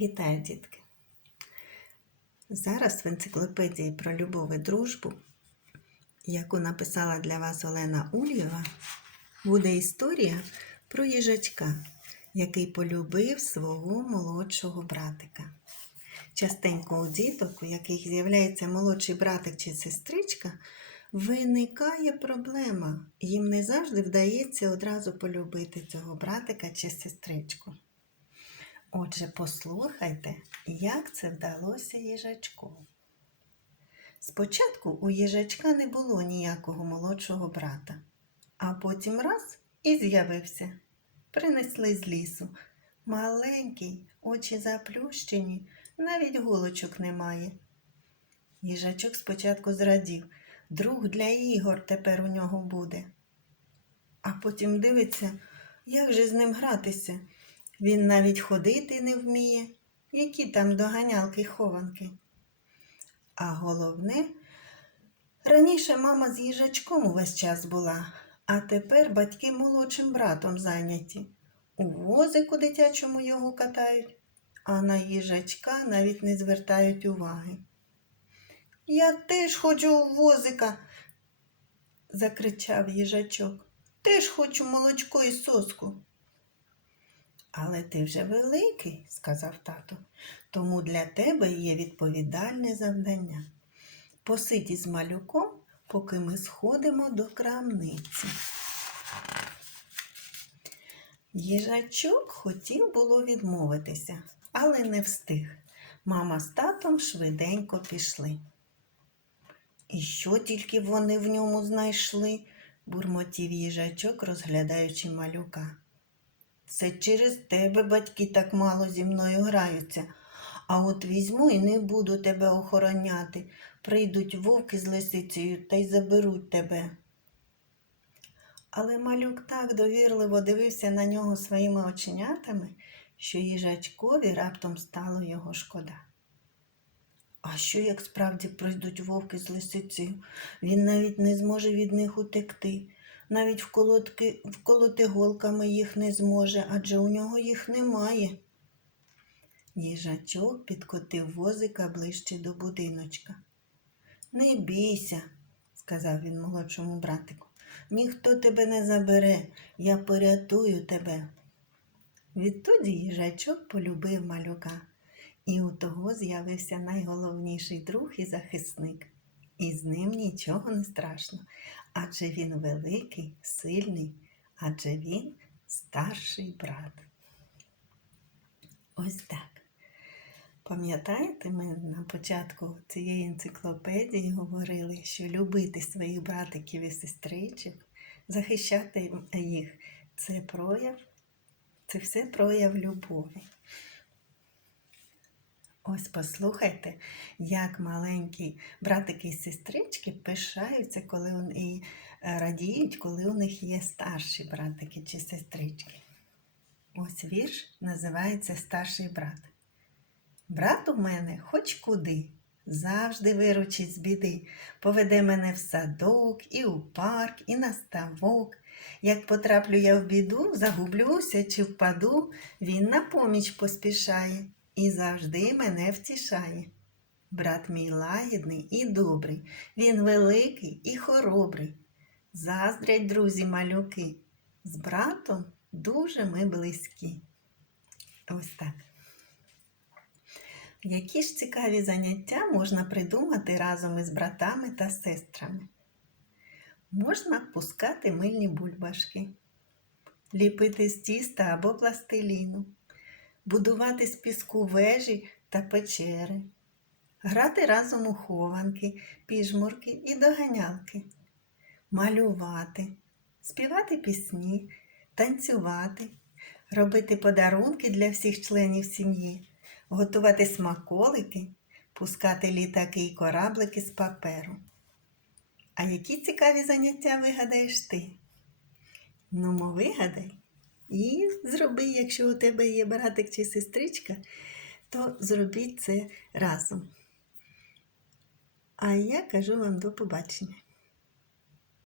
Вітаю, дітки! Зараз в енциклопедії про любов і дружбу, яку написала для вас Олена Ульєва, буде історія про їжачка, який полюбив свого молодшого братика. Частенько у діток, у яких з'являється молодший братик чи сестричка, виникає проблема. Їм не завжди вдається одразу полюбити цього братика чи сестричку. Отже, послухайте, як це вдалося їжачку. Спочатку у їжачка не було ніякого молодшого брата, а потім раз і з'явився. Принесли з лісу. Маленький, очі заплющені, навіть голочок немає. Їжачок спочатку зрадів, друг для ігор тепер у нього буде. А потім дивиться, як же з ним гратися. Він навіть ходити не вміє, які там доганялки хованки. А головне, раніше мама з їжачком увесь час була, а тепер батьки молодшим братом зайняті. У возику дитячому його катають, а на їжачка навіть не звертають уваги. Я теж хочу у возика, закричав їжачок. Теж хочу молочко і соску. Але ти вже великий, сказав тато, тому для тебе є відповідальне завдання. Посидь із малюком, поки ми сходимо до крамниці. Їжачок хотів було відмовитися, але не встиг. Мама з татом швиденько пішли. І що тільки вони в ньому знайшли? бурмотів їжачок, розглядаючи малюка. Це через тебе батьки так мало зі мною граються. А от візьму і не буду тебе охороняти. Прийдуть вовки з лисицею та й заберуть тебе. Але малюк так довірливо дивився на нього своїми оченятами, що їжачкові раптом стало його шкода. А що, як справді прийдуть вовки з лисицею? Він навіть не зможе від них утекти навіть вколотки, вколоти голками їх не зможе, адже у нього їх немає. Їжачок підкотив возика ближче до будиночка. Не бійся, сказав він молодшому братику. Ніхто тебе не забере, я порятую тебе. Відтоді їжачок полюбив малюка, і у того з'явився найголовніший друг і захисник. І з ним нічого не страшно, адже він великий, сильний, адже він старший брат. Ось так. Пам'ятаєте, ми на початку цієї енциклопедії говорили, що любити своїх братиків і сестричок, захищати їх це прояв, це все прояв любові. Ось послухайте, як маленькі братики і сестрички пишаються, коли вони і е, радіють, коли у них є старші братики чи сестрички. Ось вірш називається Старший брат. Брат у мене хоч куди, завжди виручить з біди, поведе мене в садок, і у парк, і на ставок. Як потраплю я в біду, загублюся чи впаду, він на поміч поспішає і завжди мене втішає. Брат мій лагідний і добрий, він великий і хоробрий. Заздрять, друзі, малюки. З братом дуже ми близькі. Ось так. Які ж цікаві заняття можна придумати разом із братами та сестрами? Можна пускати мильні бульбашки, ліпити з тіста або пластиліну будувати з піску вежі та печери, грати разом у хованки, піжмурки і доганялки, малювати, співати пісні, танцювати, робити подарунки для всіх членів сім'ї, готувати смаколики, пускати літаки і кораблики з паперу. А які цікаві заняття вигадаєш ти? Ну, мо вигадай. І зроби, якщо у тебе є братик чи сестричка, то зробіть це разом. А я кажу вам до побачення.